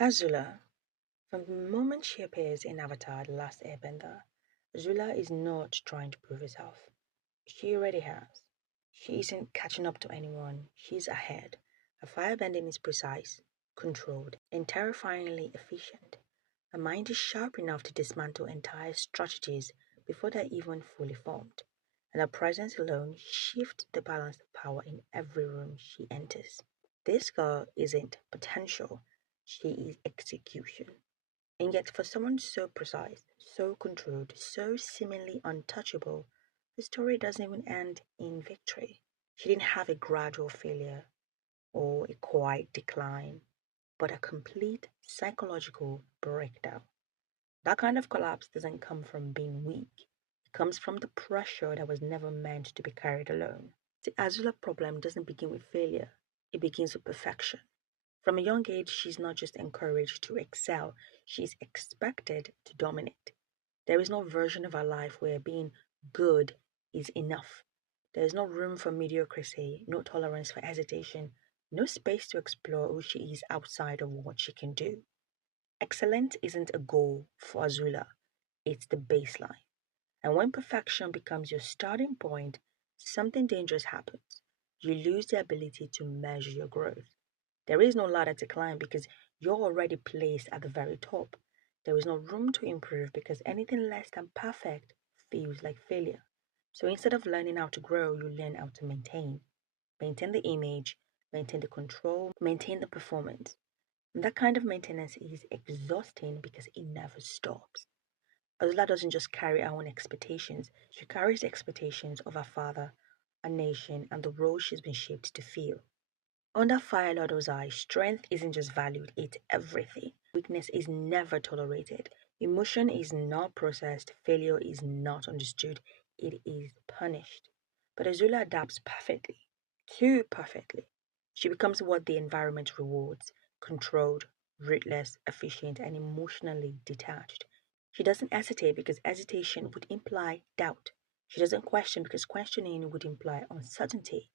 Azula, from the moment she appears in Avatar The Last Airbender, Azula is not trying to prove herself. She already has. She isn't catching up to anyone, she's ahead. Her firebending is precise, controlled, and terrifyingly efficient. Her mind is sharp enough to dismantle entire strategies before they're even fully formed. And her presence alone shifts the balance of power in every room she enters. This girl isn't potential, she is execution. And yet, for someone so precise, so controlled, so seemingly untouchable, the story doesn't even end in victory. She didn't have a gradual failure or a quiet decline, but a complete psychological breakdown. That kind of collapse doesn't come from being weak, it comes from the pressure that was never meant to be carried alone. The Azula problem doesn't begin with failure, it begins with perfection. From a young age, she's not just encouraged to excel, she's expected to dominate. There is no version of her life where being good is enough. There is no room for mediocrity, no tolerance for hesitation, no space to explore who she is outside of what she can do. Excellence isn't a goal for Azula, it's the baseline. And when perfection becomes your starting point, something dangerous happens. You lose the ability to measure your growth. There is no ladder to climb because you're already placed at the very top. There is no room to improve because anything less than perfect feels like failure. So instead of learning how to grow, you learn how to maintain. Maintain the image, maintain the control, maintain the performance. And that kind of maintenance is exhausting because it never stops. Azula doesn't just carry her own expectations, she carries the expectations of her father, a nation, and the role she's been shaped to fill. Under Fire Lordo's eye, strength isn't just valued, it's everything. Weakness is never tolerated. Emotion is not processed. Failure is not understood. It is punished. But Azula adapts perfectly. Too perfectly. She becomes what the environment rewards: controlled, ruthless, efficient, and emotionally detached. She doesn't hesitate because hesitation would imply doubt. She doesn't question because questioning would imply uncertainty.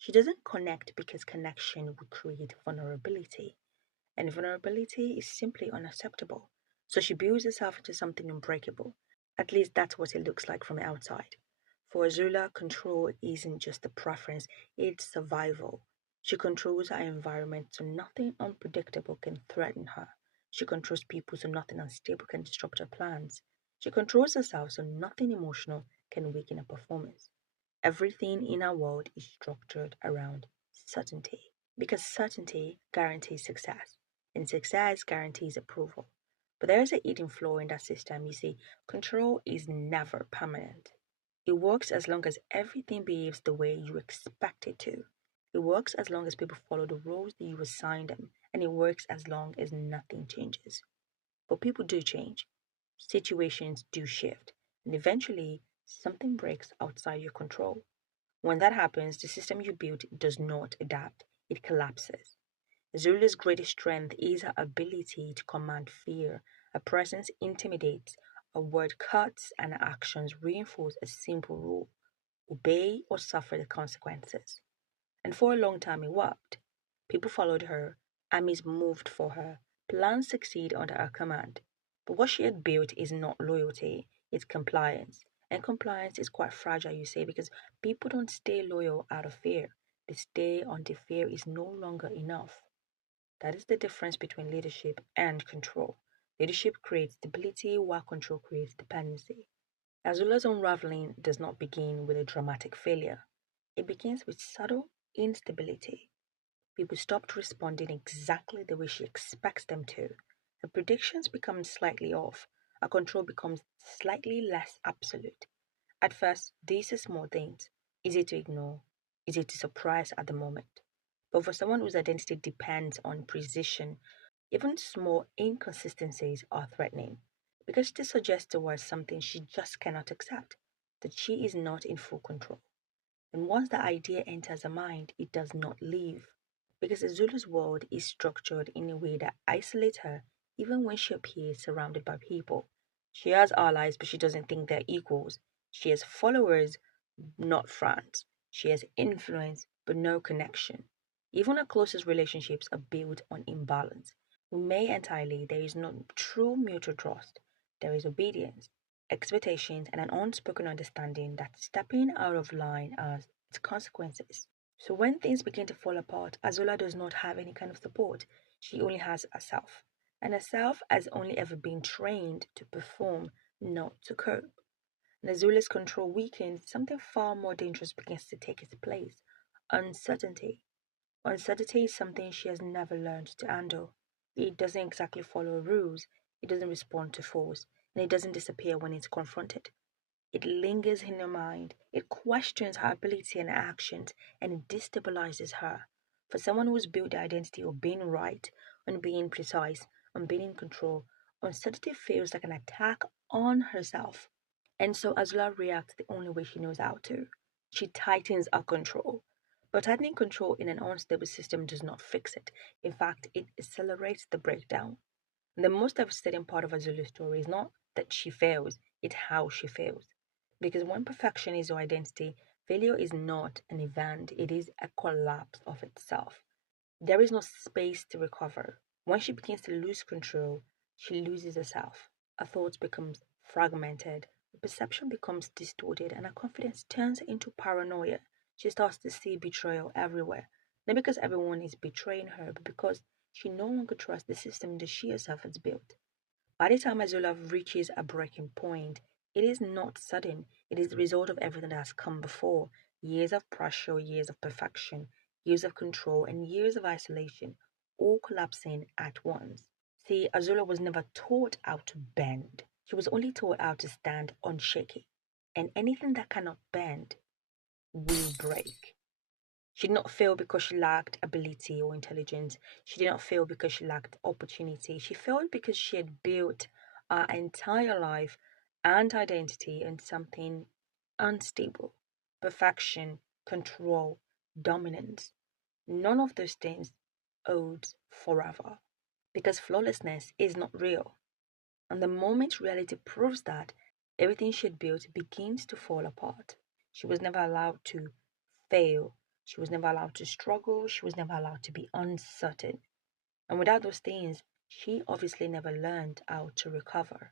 She doesn't connect because connection would create vulnerability, and vulnerability is simply unacceptable. So she builds herself into something unbreakable. At least that's what it looks like from the outside. For Azula, control isn't just a preference, it's survival. She controls her environment so nothing unpredictable can threaten her. She controls people so nothing unstable can disrupt her plans. She controls herself so nothing emotional can weaken her performance. Everything in our world is structured around certainty because certainty guarantees success and success guarantees approval. But there is a hidden flaw in that system. You see, control is never permanent. It works as long as everything behaves the way you expect it to. It works as long as people follow the rules that you assign them, and it works as long as nothing changes. But people do change, situations do shift, and eventually something breaks outside your control. When that happens, the system you built does not adapt, it collapses. Zula's greatest strength is her ability to command fear. Her presence intimidates, her word cuts, and her actions reinforce a simple rule: obey or suffer the consequences. And for a long time it worked. People followed her, armies moved for her, plans succeed under her command. But what she had built is not loyalty, it's compliance. And compliance is quite fragile, you say, because people don't stay loyal out of fear. They stay until fear is no longer enough. That is the difference between leadership and control. Leadership creates stability, while control creates dependency. Azula's unraveling does not begin with a dramatic failure. It begins with subtle instability. People stopped responding exactly the way she expects them to. Her predictions become slightly off. Her control becomes slightly less absolute. At first, these are small things, easy to ignore, easy to suppress at the moment. But for someone whose identity depends on precision, even small inconsistencies are threatening because this suggests to her something she just cannot accept, that she is not in full control. And once the idea enters her mind, it does not leave because Azula's world is structured in a way that isolates her even when she appears surrounded by people. She has allies, but she doesn't think they're equals. She has followers, not friends. She has influence, but no connection. Even her closest relationships are built on imbalance. We may entirely, there is no true mutual trust. There is obedience, expectations, and an unspoken understanding that stepping out of line has its consequences. So when things begin to fall apart, Azula does not have any kind of support. She only has herself. And herself has only ever been trained to perform, not to cope. And Azula's control weakens, something far more dangerous begins to take its place. Uncertainty. Uncertainty is something she has never learned to handle. It doesn't exactly follow rules, it doesn't respond to force, and it doesn't disappear when it's confronted. It lingers in her mind, it questions her ability and actions, and it destabilizes her. For someone who's built the identity of being right, on being precise, on being in control, uncertainty feels like an attack on herself. And so Azula reacts the only way she knows how to. She tightens her control. But tightening control in an unstable system does not fix it. In fact, it accelerates the breakdown. The most devastating part of Azula's story is not that she fails, it's how she fails. Because when perfection is your identity, failure is not an event, it is a collapse of itself. There is no space to recover. When she begins to lose control, she loses herself. Her thoughts become fragmented, her perception becomes distorted, and her confidence turns into paranoia. She starts to see betrayal everywhere. Not because everyone is betraying her, but because she no longer trusts the system that she herself has built. By the time Azula reaches a breaking point, it is not sudden. It is the result of everything that has come before. Years of pressure, years of perfection, years of control, and years of isolation, all collapsing at once. See, Azula was never taught how to bend. She was only taught how to stand unshaky. And anything that cannot bend will break. She did not fail because she lacked ability or intelligence. She did not fail because she lacked opportunity. She failed because she had built her entire life and identity on something unstable: perfection, control, dominance. None of those things holds forever because flawlessness is not real. And the moment reality proves that, everything she had built begins to fall apart. She was never allowed to fail. She was never allowed to struggle. She was never allowed to be uncertain. And without those things, she obviously never learned how to recover.